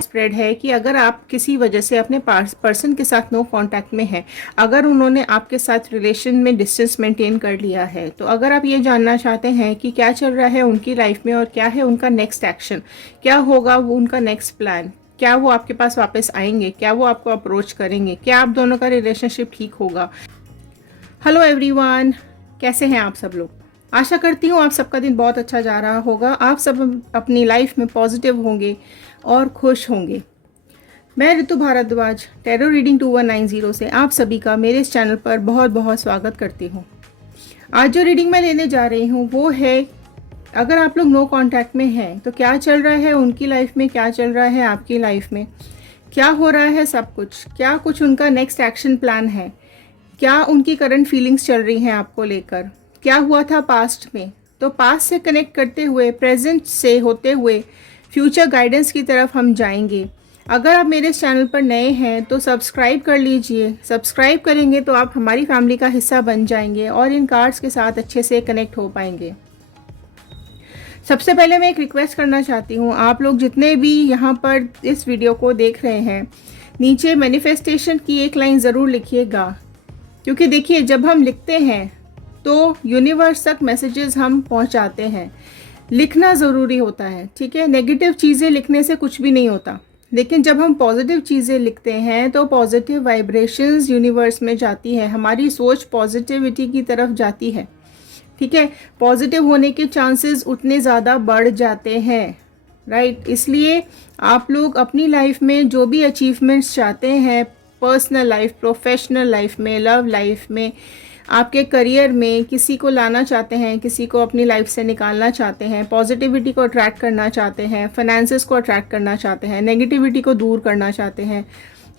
Spread है कि अगर आप किसी वजह से अपने पर्सन के साथ नो कांटेक्ट में हैं, अगर उन्होंने आपके साथ रिलेशन में डिस्टेंस मेंटेन कर लिया है, तो अगर आप ये जानना चाहते हैं कि क्या चल रहा है उनकी लाइफ में और क्या है उनका नेक्स्ट एक्शन, क्या होगा वो उनका नेक्स्ट प्लान, क्या वो आपके पास वापस आएंगे, क्या वो आपको अप्रोच करेंगे, क्या आप दोनों का रिलेशनशिप ठीक होगा। हेलो एवरीवन, कैसे हैं आप सब लोग। आशा करती हूँ आप सबका दिन बहुत अच्छा जा रहा होगा, आप सब अपनी लाइफ में पॉजिटिव होंगे और खुश होंगे। मैं ऋतु भारद्वाज टैरो रीडिंग 2190 से आप सभी का मेरे इस चैनल पर बहुत बहुत स्वागत करती हूँ। आज जो रीडिंग मैं लेने जा रही हूँ वो है, अगर आप लोग नो कांटेक्ट में हैं तो क्या चल रहा है उनकी लाइफ में, क्या चल रहा है आपकी लाइफ में, क्या हो रहा है सब कुछ, क्या कुछ उनका नेक्स्ट एक्शन प्लान है, क्या उनकी करंट फीलिंग्स चल रही हैं आपको लेकर, क्या हुआ था पास्ट में। तो पास्ट से कनेक्ट करते हुए प्रेजेंट से होते हुए फ्यूचर गाइडेंस की तरफ हम जाएंगे। अगर आप मेरे चैनल पर नए हैं तो सब्सक्राइब कर लीजिए। सब्सक्राइब करेंगे तो आप हमारी फैमिली का हिस्सा बन जाएंगे और इन कार्ड्स के साथ अच्छे से कनेक्ट हो पाएंगे। सबसे पहले मैं एक रिक्वेस्ट करना चाहती हूँ, आप लोग जितने भी यहाँ पर इस वीडियो को देख रहे हैं, नीचे मैनिफेस्टेशन की एक लाइन ज़रूर लिखिएगा, क्योंकि देखिए जब हम लिखते हैं तो यूनिवर्स तक मैसेजेस हम पहुंचाते हैं। लिखना ज़रूरी होता है, ठीक है। नेगेटिव चीज़ें लिखने से कुछ भी नहीं होता, लेकिन जब हम पॉजिटिव चीज़ें लिखते हैं तो पॉजिटिव वाइब्रेशंस यूनिवर्स में जाती है, हमारी सोच पॉजिटिविटी की तरफ जाती है, ठीक है। पॉजिटिव होने के चांसेस उतने ज़्यादा बढ़ जाते हैं, राइट। इसलिए आप लोग अपनी लाइफ में जो भी अचीवमेंट्स चाहते हैं, पर्सनल लाइफ, प्रोफेशनल लाइफ में, लव लाइफ में, आपके करियर में, किसी को लाना चाहते हैं, किसी को अपनी लाइफ से निकालना चाहते हैं, पॉजिटिविटी को अट्रैक्ट करना चाहते हैं, फाइनेंसेस को अट्रैक्ट करना चाहते हैं, नेगेटिविटी को दूर करना चाहते हैं,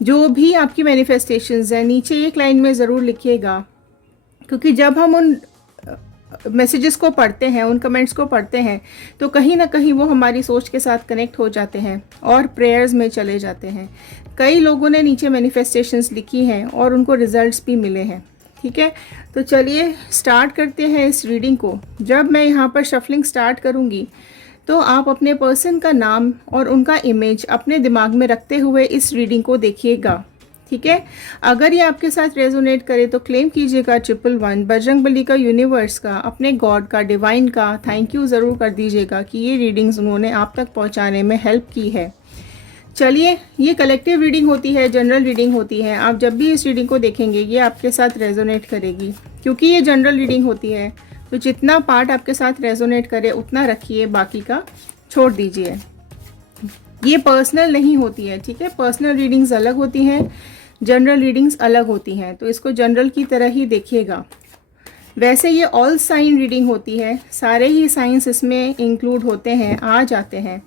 जो भी आपकी मैनिफेस्टेशंस हैं नीचे एक लाइन में ज़रूर लिखिएगा, क्योंकि जब हम उन मैसेजेस को पढ़ते हैं, उन कमेंट्स को पढ़ते हैं, तो कहीं ना कहीं वो हमारी सोच के साथ कनेक्ट हो जाते हैं और प्रेयर्स में चले जाते हैं। कई लोगों ने नीचे मैनिफेस्टेशंस लिखी हैं और उनको रिजल्ट्स भी मिले हैं, ठीक है। तो चलिए स्टार्ट करते हैं इस रीडिंग को। जब मैं यहाँ पर शफलिंग स्टार्ट करूँगी तो आप अपने पर्सन का नाम और उनका इमेज अपने दिमाग में रखते हुए इस रीडिंग को देखिएगा, ठीक है। अगर ये आपके साथ रेजोनेट करे तो क्लेम कीजिएगा 111, बजरंगबली का, यूनिवर्स का, अपने गॉड का, डिवाइन का थैंक यू ज़रूर कर दीजिएगा कि ये रीडिंग्स उन्होंने आप तक पहुंचाने में हेल्प की है। चलिए, ये कलेक्टिव रीडिंग होती है, जनरल रीडिंग होती है। आप जब भी इस रीडिंग को देखेंगे ये आपके साथ रेजोनेट करेगी, क्योंकि ये जनरल रीडिंग होती है। तो जितना पार्ट आपके साथ रेजोनेट करे उतना रखिए, बाकी का छोड़ दीजिए। ये पर्सनल नहीं होती है, ठीक है। पर्सनल रीडिंग्स अलग होती हैं, जनरल रीडिंग्स अलग होती हैं, तो इसको जनरल की तरह ही देखिएगा। वैसे ये ऑल साइन रीडिंग होती है, सारे ही साइंस इसमें इंक्लूड होते हैं, आ जाते हैं।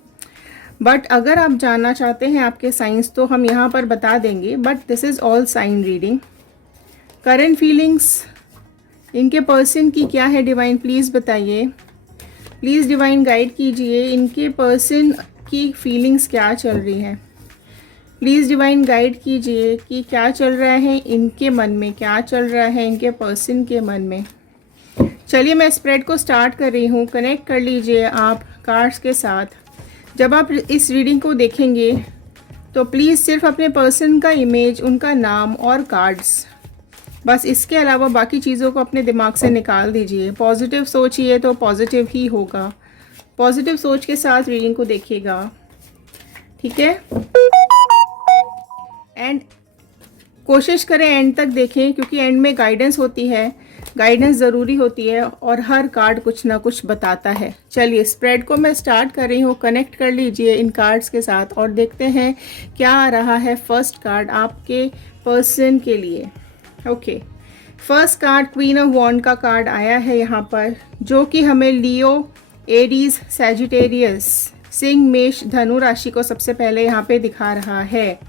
बट अगर आप जानना चाहते हैं आपके साइंस तो हम यहाँ पर बता देंगे, but this is all sign reading. Current feelings इनके पर्सन की क्या है, डिवाइन प्लीज़ बताइए, प्लीज़ डिवाइन गाइड कीजिए, इनके पर्सन की फीलिंग्स क्या चल रही हैं। प्लीज़ डिवाइन गाइड कीजिए कि क्या चल रहा है इनके मन में, क्या चल रहा है इनके पर्सन के मन में। चलिए मैं स्प्रेड को स्टार्ट कर रही हूँ, कनेक्ट कर लीजिए आप कार्ड्स के साथ। जब आप इस रीडिंग को देखेंगे तो प्लीज़ सिर्फ अपने पर्सन का इमेज, उनका नाम और कार्ड्स, बस इसके अलावा बाकी चीज़ों को अपने दिमाग से निकाल दीजिए। पॉजिटिव सोचिए तो पॉजिटिव ही होगा, पॉजिटिव सोच के साथ रीडिंग को देखिएगा, ठीक है। एंड कोशिश करें एंड तक देखें, क्योंकि एंड में गाइडेंस होती है, गाइडेंस ज़रूरी होती है और हर कार्ड कुछ ना कुछ बताता है। चलिए स्प्रेड को मैं स्टार्ट कर रही हूँ, कनेक्ट कर लीजिए इन कार्ड्स के साथ और देखते हैं क्या आ रहा है फर्स्ट कार्ड आपके पर्सन के लिए। Okay, first card queen of wand का कार्ड आया है यहाँ पर, जो कि हमें लियो, एरीज, सैजिटेरियस, सिंह, मेष, धनु राशि को सबसे पहले यहाँ पे दिखा रहा है।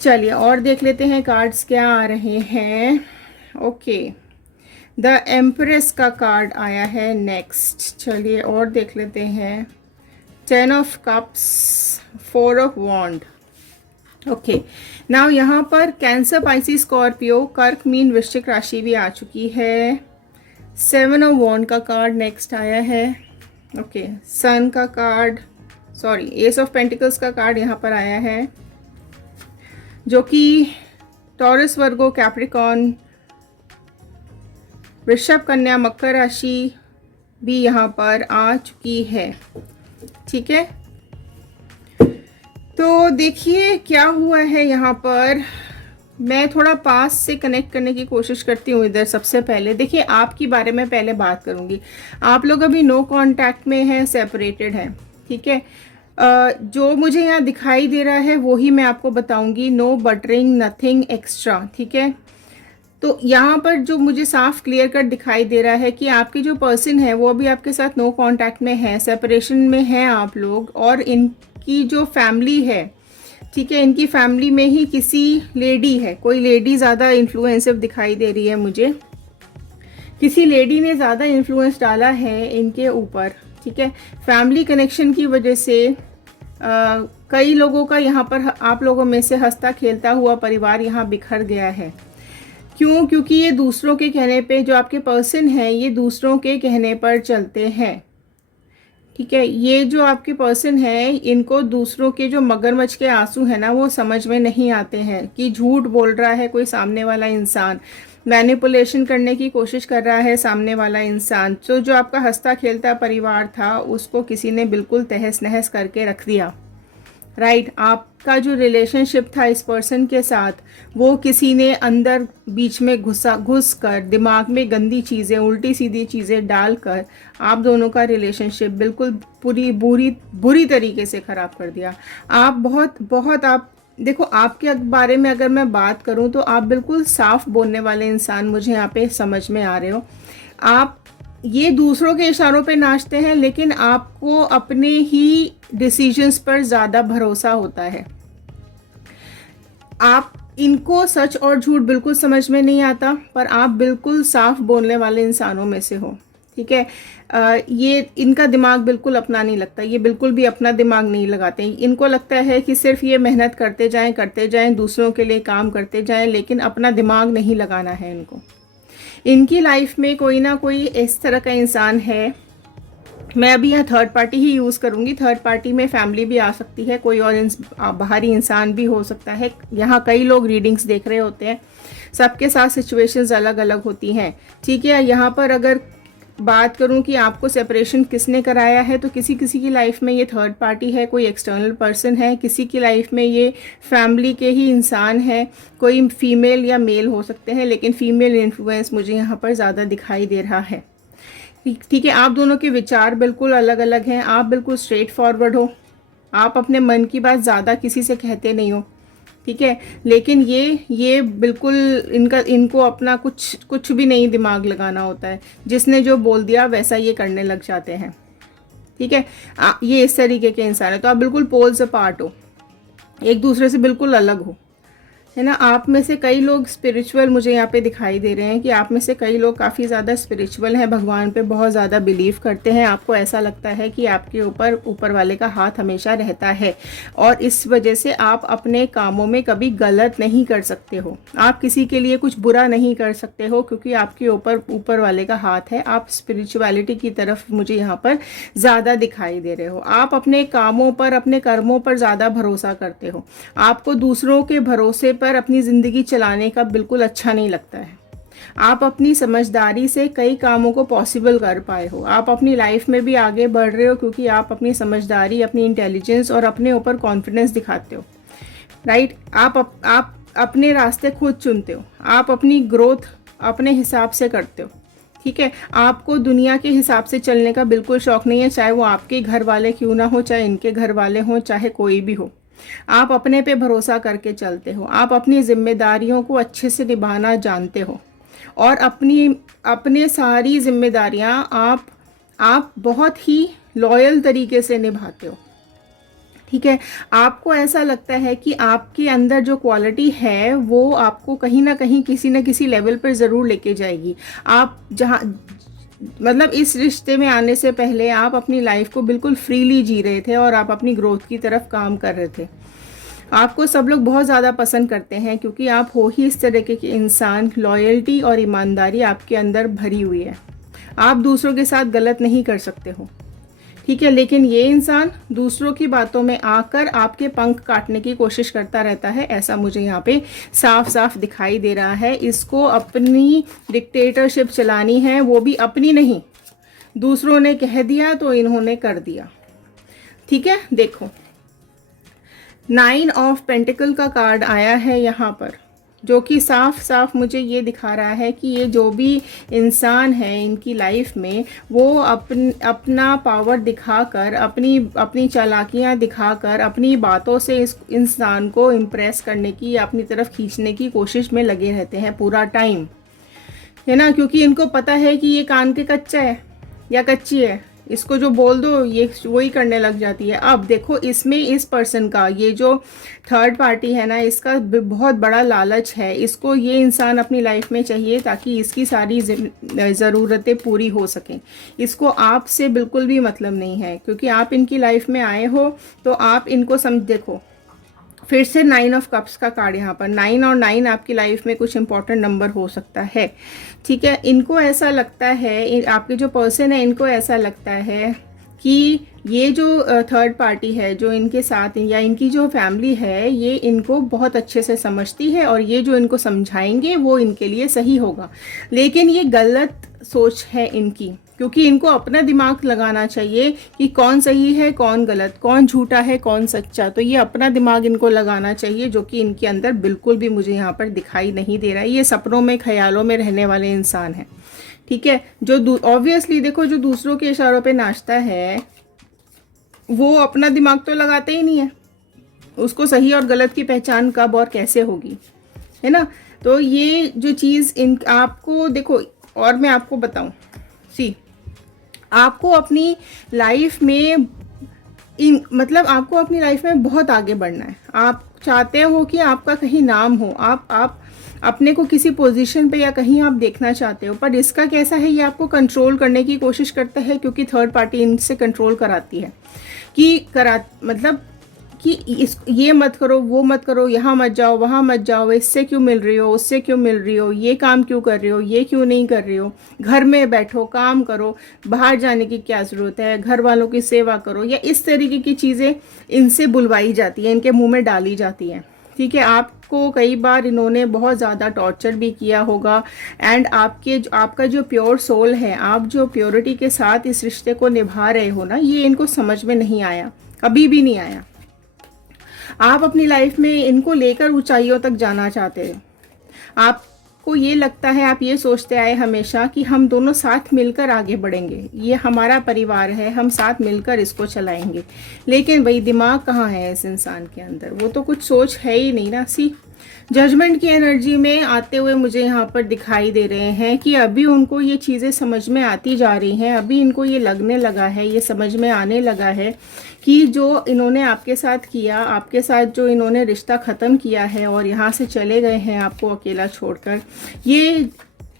चलिए और देख लेते हैं कार्ड्स क्या आ रहे हैं। ओके, द एम्प्रेस का कार्ड आया है नेक्स्ट। चलिए और देख लेते हैं, 10 of cups, 4 of wand. Okay, now यहाँ पर cancer, Pisces, Scorpio, Kark, Meen, Vrishchik राशि भी आ चुकी है। 7 ऑफ वॉन्ड का कार्ड नेक्स्ट आया है। ओके, सन का card, sorry, S of pentacles का कार्ड यहाँ पर आया है, जो कि टॉरस, वर्गो, कैप्रिकॉर्न, वृषभ, कन्या, मकर राशि भी यहाँ पर आ चुकी है। ठीक है, तो देखिए क्या हुआ है यहाँ पर। मैं थोड़ा पास से कनेक्ट करने की कोशिश करती हूँ इधर। सबसे पहले देखिए, आपके बारे में पहले बात करूँगी। आप लोग अभी नो कांटेक्ट में हैं, सेपरेटेड हैं। ठीक है, जो मुझे यहाँ दिखाई दे रहा है वही मैं आपको बताऊंगी। No buttering, nothing extra. ठीक है, तो यहाँ पर जो मुझे साफ क्लियर कट दिखाई दे रहा है कि आपके जो पर्सन है वो अभी आपके साथ नो कांटेक्ट में है, सेपरेशन में हैं आप लोग। और इनकी जो फैमिली है, ठीक है, इनकी फैमिली में ही किसी लेडी है, कोई लेडी ज़्यादा इन्फ्लुएंसिव दिखाई दे रही है मुझे। किसी लेडी ने ज़्यादा इन्फ्लुएंस डाला है इनके ऊपर। ठीक है, फैमिली कनेक्शन की वजह से कई लोगों का यहाँ पर, आप लोगों में से हंसता खेलता हुआ परिवार यहाँ बिखर गया है। क्यों? क्योंकि ये दूसरों के कहने पे, जो आपके पर्सन हैं ये दूसरों के कहने पर चलते हैं। ठीक है, ये जो आपके पर्सन है, इनको दूसरों के जो मगरमच्छ के आंसू है ना, वो समझ में नहीं आते हैं कि झूठ बोल रहा है कोई सामने वाला इंसान, मैनिपुलेशन करने की कोशिश कर रहा है सामने वाला इंसान। तो जो आपका हंसता खेलता परिवार था उसको किसी ने बिल्कुल तहस नहस करके रख दिया। राइट, आपका जो रिलेशनशिप था इस पर्सन के साथ, वो किसी ने अंदर बीच में घुस कर दिमाग में गंदी चीज़ें, उल्टी सीधी चीज़ें डालकर आप दोनों का रिलेशनशिप बिल्कुल पूरी बुरी तरीके से ख़राब कर दिया। आप बहुत आप देखो, आपके बारे में अगर मैं बात करूं तो आप बिल्कुल साफ बोलने वाले इंसान मुझे यहाँ पे समझ में आ रहे हो। आप ये दूसरों के इशारों पे नाचते हैं, लेकिन आपको अपने ही डिसीजंस पर ज़्यादा भरोसा होता है। आप इनको सच और झूठ बिल्कुल समझ में नहीं आता, पर आप बिल्कुल साफ बोलने वाले इंसानों में से हो। ठीक है, ये इनका दिमाग बिल्कुल अपना नहीं लगता, ये बिल्कुल भी अपना दिमाग नहीं लगाते। इनको लगता है कि सिर्फ ये मेहनत करते जाएं, दूसरों के लिए काम करते जाएं, लेकिन अपना दिमाग नहीं लगाना है इनको। इनकी लाइफ में कोई ना कोई इस तरह का इंसान है। मैं अभी यहाँ थर्ड पार्टी ही यूज़ करूँगी। थर्ड पार्टी में फैमिली भी आ सकती है, कोई और बाहरी इंसान भी हो सकता है। यहाँ कई लोग रीडिंग्स देख रहे होते हैं, सबके साथ सिचुएशंस अलग अलग होती हैं। ठीक है, यहाँ पर अगर बात करूं कि आपको सेपरेशन किसने कराया है, तो किसी किसी की लाइफ में ये थर्ड पार्टी है, कोई एक्सटर्नल पर्सन है, किसी की लाइफ में ये फैमिली के ही इंसान है, कोई फीमेल या मेल हो सकते हैं, लेकिन फीमेल इन्फ्लुएंस मुझे यहाँ पर ज़्यादा दिखाई दे रहा है। ठीक है, आप दोनों के विचार बिल्कुल अलग अलग हैं। आप बिल्कुल स्ट्रेट फॉरवर्ड हो, आप अपने मन की बात ज़्यादा किसी से कहते नहीं हो। ठीक है, लेकिन ये बिल्कुल इनको अपना कुछ भी नहीं दिमाग लगाना होता है। जिसने जो बोल दिया वैसा ये करने लग जाते हैं। ठीक है, ये इस तरीके के इंसान है। तो आप बिल्कुल पोल्स अपार्ट हो, एक दूसरे से बिल्कुल अलग हो, है ना। आप में से कई लोग स्पिरिचुअल मुझे यहाँ पे दिखाई दे रहे हैं कि आप में से कई लोग काफ़ी ज़्यादा स्पिरिचुअल हैं, भगवान पे बहुत ज़्यादा बिलीव करते हैं। आपको ऐसा लगता है कि आपके ऊपर वाले का हाथ हमेशा रहता है, और इस वजह से आप अपने कामों में कभी गलत नहीं कर सकते हो। आप किसी के लिए कुछ बुरा नहीं कर सकते हो, क्योंकि आपके ऊपर वाले का हाथ है। आप स्पिरिचुअलिटी की तरफ मुझे यहाँ पर ज़्यादा दिखाई दे रहे हो। आप अपने कामों पर, अपने कर्मों पर ज़्यादा भरोसा करते हो। आपको दूसरों के भरोसे पर अपनी ज़िंदगी चलाने का बिल्कुल अच्छा नहीं लगता है। आप अपनी समझदारी से कई कामों को पॉसिबल कर पाए हो। आप अपनी लाइफ में भी आगे बढ़ रहे हो, क्योंकि आप अपनी समझदारी, अपनी इंटेलिजेंस और अपने ऊपर कॉन्फिडेंस दिखाते हो। राइट, आप अपने रास्ते खुद चुनते हो। आप अपनी ग्रोथ अपने हिसाब से करते हो। ठीक है, आपको दुनिया के हिसाब से चलने का बिल्कुल शौक नहीं है, चाहे वो आपके घर वाले क्यों ना हो, चाहे इनके घर वाले हों, चाहे कोई भी हो। आप अपने पे भरोसा करके चलते हो। आप अपनी जिम्मेदारियों को अच्छे से निभाना जानते हो, और अपने सारी जिम्मेदारियां आप बहुत ही लॉयल तरीके से निभाते हो। ठीक है, आपको ऐसा लगता है कि आपके अंदर जो क्वालिटी है वो आपको कहीं ना कहीं किसी न किसी लेवल पर ज़रूर लेके जाएगी। आप मतलब इस रिश्ते में आने से पहले आप अपनी लाइफ को बिल्कुल फ्रीली जी रहे थे, और आप अपनी ग्रोथ की तरफ काम कर रहे थे। आपको सब लोग बहुत ज़्यादा पसंद करते हैं, क्योंकि आप हो ही इस तरीके के इंसान। लॉयल्टी और ईमानदारी आपके अंदर भरी हुई है। आप दूसरों के साथ गलत नहीं कर सकते हो। ठीक है। लेकिन ये इंसान दूसरों की बातों में आकर आपके पंख काटने की कोशिश करता रहता है, ऐसा मुझे यहाँ पे साफ साफ दिखाई दे रहा है। इसको अपनी डिक्टेटरशिप चलानी है, वो भी अपनी नहीं, दूसरों ने कह दिया तो इन्होंने कर दिया। ठीक है, देखो 9 ऑफ पेंटिकल का कार्ड आया है यहाँ पर, जो कि साफ साफ मुझे ये दिखा रहा है कि ये जो भी इंसान है इनकी लाइफ में, वो अपना पावर दिखाकर, अपनी अपनी चालाकियाँ दिखाकर, अपनी बातों से इस इंसान को इम्प्रेस करने की या अपनी तरफ खींचने की कोशिश में लगे रहते हैं पूरा टाइम, है ना। क्योंकि इनको पता है कि ये कान के कच्चा है या कच्ची है, इसको जो बोल दो ये वही करने लग जाती है। अब देखो इसमें इस पर्सन का, ये जो थर्ड पार्टी है ना, इसका बहुत बड़ा लालच है। इसको ये इंसान अपनी लाइफ में चाहिए ताकि इसकी सारी ज़रूरतें पूरी हो सकें। इसको आपसे बिल्कुल भी मतलब नहीं है, क्योंकि आप इनकी लाइफ में आए हो तो आप इनको देखो फिर से 9 ऑफ कप्स का कार्ड यहाँ पर, 9 और 9 आपकी लाइफ में कुछ इंपॉर्टेंट नंबर हो सकता है। ठीक है, इनको ऐसा लगता है, आपके जो पर्सन है इनको ऐसा लगता है कि ये जो थर्ड पार्टी है जो इनके साथ, या इनकी जो फैमिली है, ये इनको बहुत अच्छे से समझती है और ये जो इनको समझाएंगे वो इनके लिए सही होगा। लेकिन ये गलत सोच है इनकी, क्योंकि इनको अपना दिमाग लगाना चाहिए कि कौन सही है कौन गलत, कौन झूठा है कौन सच्चा। तो ये अपना दिमाग इनको लगाना चाहिए, जो कि इनके अंदर बिल्कुल भी मुझे यहाँ पर दिखाई नहीं दे रहा है। ये सपनों में ख्यालों में रहने वाले इंसान हैं। ठीक है, जो ऑब्वियसली देखो, जो दूसरों के इशारों पे नाचता है वो अपना दिमाग तो लगाता ही नहीं है, उसको सही और गलत की पहचान कब और कैसे होगी, है ना। तो ये जो चीज़ इन आपको देखो, और मैं आपको बताऊं, आपको अपनी लाइफ में मतलब आपको अपनी लाइफ में बहुत आगे बढ़ना है। आप चाहते हो कि आपका कहीं नाम हो, आप अपने को किसी पोजीशन पे या कहीं आप देखना चाहते हो, पर इसका कैसा है, ये आपको कंट्रोल करने की कोशिश करता है, क्योंकि थर्ड पार्टी इनसे कंट्रोल कराती है मतलब कि ये मत करो, वो मत करो, यहाँ मत जाओ, वहाँ मत जाओ, इससे क्यों मिल रही हो, उससे क्यों मिल रही हो, ये काम क्यों कर रहे हो, ये क्यों नहीं कर रहे हो, घर में बैठो काम करो, बाहर जाने की क्या ज़रूरत है, घर वालों की सेवा करो, या इस तरीके की चीज़ें इनसे बुलवाई जाती हैं, इनके मुंह में डाली जाती हैं। ठीक है, आपको कई बार इन्होंने बहुत ज़्यादा टॉर्चर भी किया होगा, एंड आपका जो प्योर सोल है, आप जो प्योरिटी के साथ इस रिश्ते को निभा रहे हो ना, ये इनको समझ में नहीं आया, कभी भी नहीं आया। आप अपनी लाइफ में इनको लेकर ऊंचाइयों तक जाना चाहते हैं, आपको ये लगता है, आप ये सोचते आए हमेशा कि हम दोनों साथ मिलकर आगे बढ़ेंगे, ये हमारा परिवार है, हम साथ मिलकर इसको चलाएंगे। लेकिन भाई दिमाग कहाँ है इस इंसान के अंदर, वो तो कुछ सोच है ही नहीं ना। जजमेंट की एनर्जी में आते हुए मुझे यहाँ पर दिखाई दे रहे हैं कि अभी उनको ये चीज़ें समझ में आती जा रही हैं, अभी इनको ये लगने लगा है, ये समझ में आने लगा है कि जो इन्होंने आपके साथ किया, आपके साथ जो इन्होंने रिश्ता ख़त्म किया है और यहाँ से चले गए हैं आपको अकेला छोड़कर, ये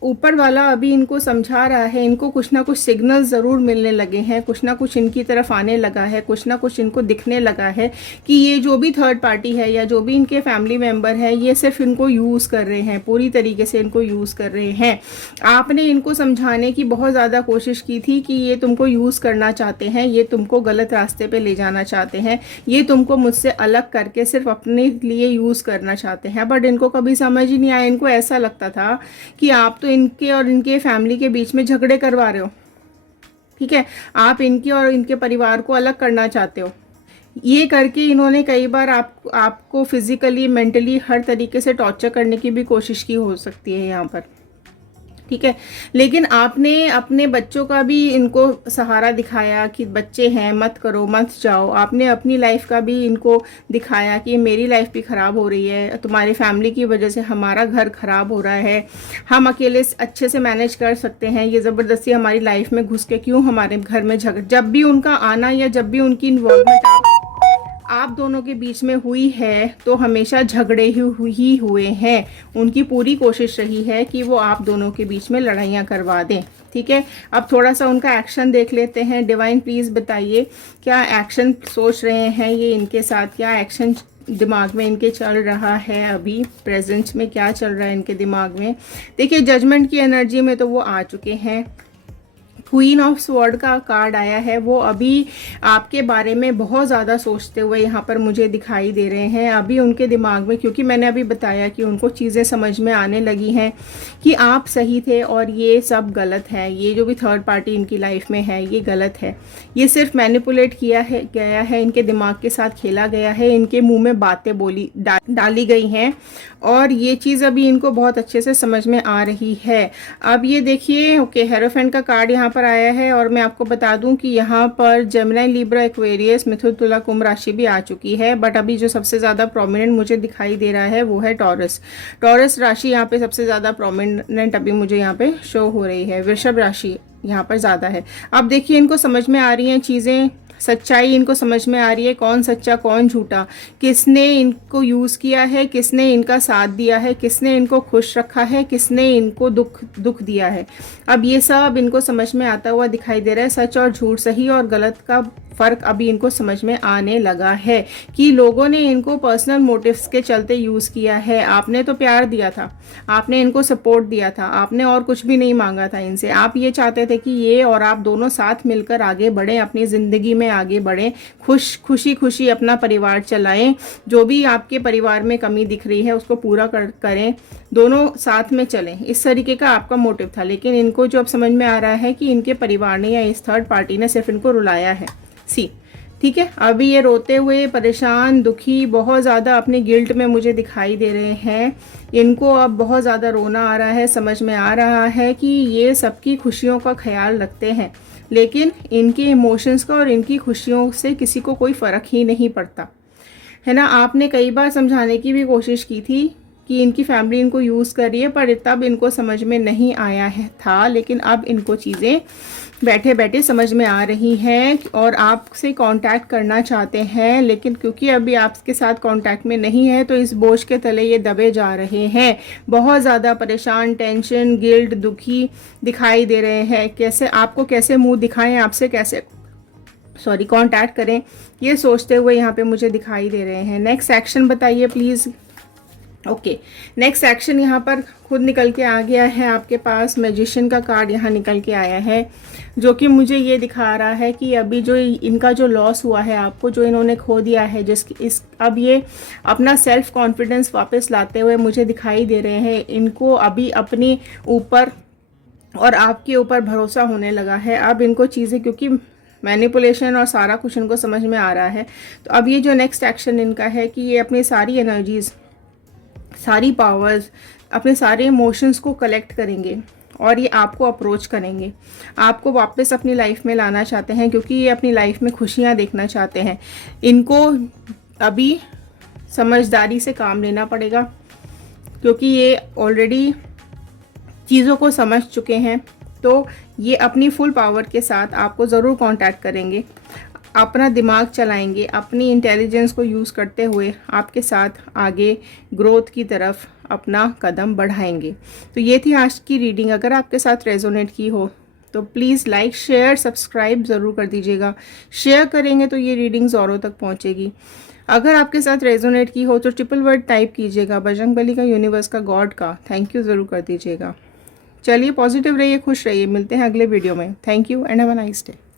ऊपर वाला अभी इनको समझा रहा है, इनको कुछ ना कुछ सिग्नल ज़रूर मिलने लगे हैं, कुछ ना कुछ इनकी तरफ आने लगा है, कुछ ना कुछ इनको दिखने लगा है कि ये जो भी थर्ड पार्टी है या जो भी इनके फैमिली मेम्बर है, ये सिर्फ इनको यूज़ कर रहे हैं, पूरी तरीके से इनको यूज़ कर रहे हैं। आपने इनको समझाने की बहुत ज़्यादा कोशिश की थी कि ये तुमको यूज़ करना चाहते हैं, ये तुमको गलत रास्ते पर ले जाना चाहते हैं, ये तुमको मुझसे अलग करके सिर्फ अपने लिए यूज़ करना चाहते हैं, बट इनको कभी समझ ही नहीं आया। इनको ऐसा लगता था कि आप तो इनके और इनके फैमिली के बीच में झगड़े करवा रहे हो। ठीक है, आप इनके और इनके परिवार को अलग करना चाहते हो। ये करके इन्होंने कई बार आपको फिजिकली, मेंटली, हर तरीके से टॉर्चर करने की भी कोशिश की हो सकती है यहाँ पर। ठीक है, लेकिन आपने अपने बच्चों का भी इनको सहारा दिखाया कि बच्चे हैं, मत करो, मत जाओ। आपने अपनी लाइफ का भी इनको दिखाया कि मेरी लाइफ भी ख़राब हो रही है, तुम्हारी फैमिली की वजह से हमारा घर ख़राब हो रहा है, हम अकेले अच्छे से मैनेज कर सकते हैं, ये ज़बरदस्ती हमारी लाइफ में घुस के क्यों हमारे घर में झगड़। जब भी उनका आना या जब भी उनकी इन्वॉल्वमेंट आप दोनों के बीच में हुई है तो हमेशा झगड़े ही हुए हैं। उनकी पूरी कोशिश रही है कि वो आप दोनों के बीच में लड़ाइयाँ करवा दें। ठीक है, अब थोड़ा सा उनका एक्शन देख लेते हैं। डिवाइन प्लीज़ बताइए क्या एक्शन सोच रहे हैं ये इनके साथ, क्या एक्शन दिमाग में इनके चल रहा है, अभी प्रेजेंट में क्या चल रहा है इनके दिमाग में। देखिए, जजमेंट की एनर्जी में तो वो आ चुके हैं, क्वीन ऑफ स्वॉर्ड का कार्ड आया है, वो अभी आपके बारे में बहुत ज़्यादा सोचते हुए यहाँ पर मुझे दिखाई दे रहे हैं। अभी उनके दिमाग में, क्योंकि मैंने अभी बताया कि उनको चीज़ें समझ में आने लगी हैं कि आप सही थे और ये सब गलत है, ये जो भी थर्ड पार्टी इनकी लाइफ में है ये गलत है, ये सिर्फ मैनिपुलेट किया है गया है, इनके दिमाग के साथ खेला गया है, इनके मुंह में बातें डाली गई हैं और ये चीज़ अभी इनको बहुत अच्छे से समझ में आ रही है। अब ये देखिए, ओके, हेरोफेंट का कार्ड यहाँ पर आया है और मैं आपको बता दूं कि यहाँ पर जेमिनी, लिब्रा, एक्वेरियस, मिथुन, तुला, कुंभ राशि भी आ चुकी है, बट अभी जो सबसे ज़्यादा प्रोमिनेंट मुझे दिखाई दे रहा है वो है टॉरस। टॉरस राशि यहाँ पे सबसे ज़्यादा प्रोमिनेंट अभी मुझे यहाँ पे शो हो रही है। वृषभ राशि यहाँ पर ज़्यादा है। अब देखिए, इनको समझ में आ रही हैं चीज़ें, सच्चाई इनको समझ में आ रही है, कौन सच्चा कौन झूठा, किसने इनको यूज़ किया है, किसने इनका साथ दिया है, किसने इनको खुश रखा है, किसने इनको दुख दिया है। अब ये सब इनको समझ में आता हुआ दिखाई दे रहा है। सच और झूठ, सही और गलत का फ़र्क अभी इनको समझ में आने लगा है कि लोगों ने इनको पर्सनल मोटिव्स के चलते यूज़ किया है। आपने तो प्यार दिया था, आपने इनको सपोर्ट दिया था, आपने और कुछ भी नहीं मांगा था इनसे। आप ये चाहते थे कि ये और आप दोनों साथ मिलकर आगे बढ़ें, अपनी ज़िंदगी में आगे बढ़ें, खुशी अपना परिवार चलाएं, जो भी आपके परिवार में कमी दिख रही है उसको पूरा करें, दोनों साथ में चलें, इस तरीके का आपका मोटिव था। लेकिन इनको जो अब समझ में आ रहा है कि इनके परिवार ने या इस थर्ड पार्टी ने सिर्फ इनको रुलाया है। ठीक है, अभी ये रोते हुए, परेशान, दुखी, बहुत ज़्यादा अपने गिल्ट में मुझे दिखाई दे रहे हैं। इनको अब बहुत ज़्यादा रोना आ रहा है, समझ में आ रहा है कि ये सबकी खुशियों का ख्याल रखते हैं, लेकिन इनके इमोशंस का और इनकी खुशियों से किसी को कोई फ़र्क ही नहीं पड़ता है ना। आपने कई बार समझाने की भी कोशिश की थी कि इनकी फैमिली इनको यूज़ कर रही है, पर तब इनको समझ में नहीं आया है था, लेकिन अब इनको चीज़ें बैठे बैठे समझ में आ रही हैं और आपसे कांटेक्ट करना चाहते हैं, लेकिन क्योंकि अभी आपके साथ कांटेक्ट में नहीं है तो इस बोझ के तले ये दबे जा रहे हैं। बहुत ज़्यादा परेशान, टेंशन, गिल्ट, दुखी दिखाई दे रहे हैं। कैसे मुंह दिखाएं, आपसे कैसे कांटेक्ट करें, ये सोचते हुए यहाँ पे मुझे दिखाई दे रहे हैं। नेक्स्ट एक्शन बताइए प्लीज़। ओके, नेक्स्ट एक्शन यहाँ पर खुद निकल के आ गया है आपके पास। मैजिशियन का कार्ड यहाँ निकल के आया है, जो कि मुझे ये दिखा रहा है कि अभी जो इनका जो लॉस हुआ है, आपको जो इन्होंने खो दिया है, अब ये अपना सेल्फ कॉन्फिडेंस वापस लाते हुए मुझे दिखाई दे रहे हैं। इनको अभी अपने ऊपर और आपके ऊपर भरोसा होने लगा है। अब इनको चीज़ें, क्योंकि मैनिपुलेशन और सारा कुछ इनको समझ में आ रहा है, तो अब ये जो नेक्स्ट एक्शन इनका है कि ये अपनी सारी एनर्जीज़, सारी पावर्स, अपने सारे इमोशंस को कलेक्ट करेंगे और ये आपको अप्रोच करेंगे, आपको वापस अपनी लाइफ में लाना चाहते हैं, क्योंकि ये अपनी लाइफ में खुशियाँ देखना चाहते हैं। इनको अभी समझदारी से काम लेना पड़ेगा, क्योंकि ये ऑलरेडी चीज़ों को समझ चुके हैं। तो ये अपनी फुल पावर के साथ आपको ज़रूर कांटेक्ट करेंगे, अपना दिमाग चलाएंगे, अपनी इंटेलिजेंस को यूज़ करते हुए आपके साथ आगे ग्रोथ की तरफ अपना कदम बढ़ाएंगे। तो ये थी आज की रीडिंग। अगर आपके साथ रेजोनेट की हो तो प्लीज़ लाइक, शेयर, सब्सक्राइब ज़रूर कर दीजिएगा। शेयर करेंगे तो ये रीडिंग्स औरों तक पहुँचेगी। अगर आपके साथ रेजोनेट की हो तो ट्रिपल वर्ड टाइप कीजिएगा, बजरंगबली का, यूनिवर्स का, गॉड का, थैंक यू ज़रूर कर दीजिएगा। चलिए, पॉजिटिव रहिए, खुश रहिए। मिलते हैं अगले वीडियो में। Thank you and have a nice day.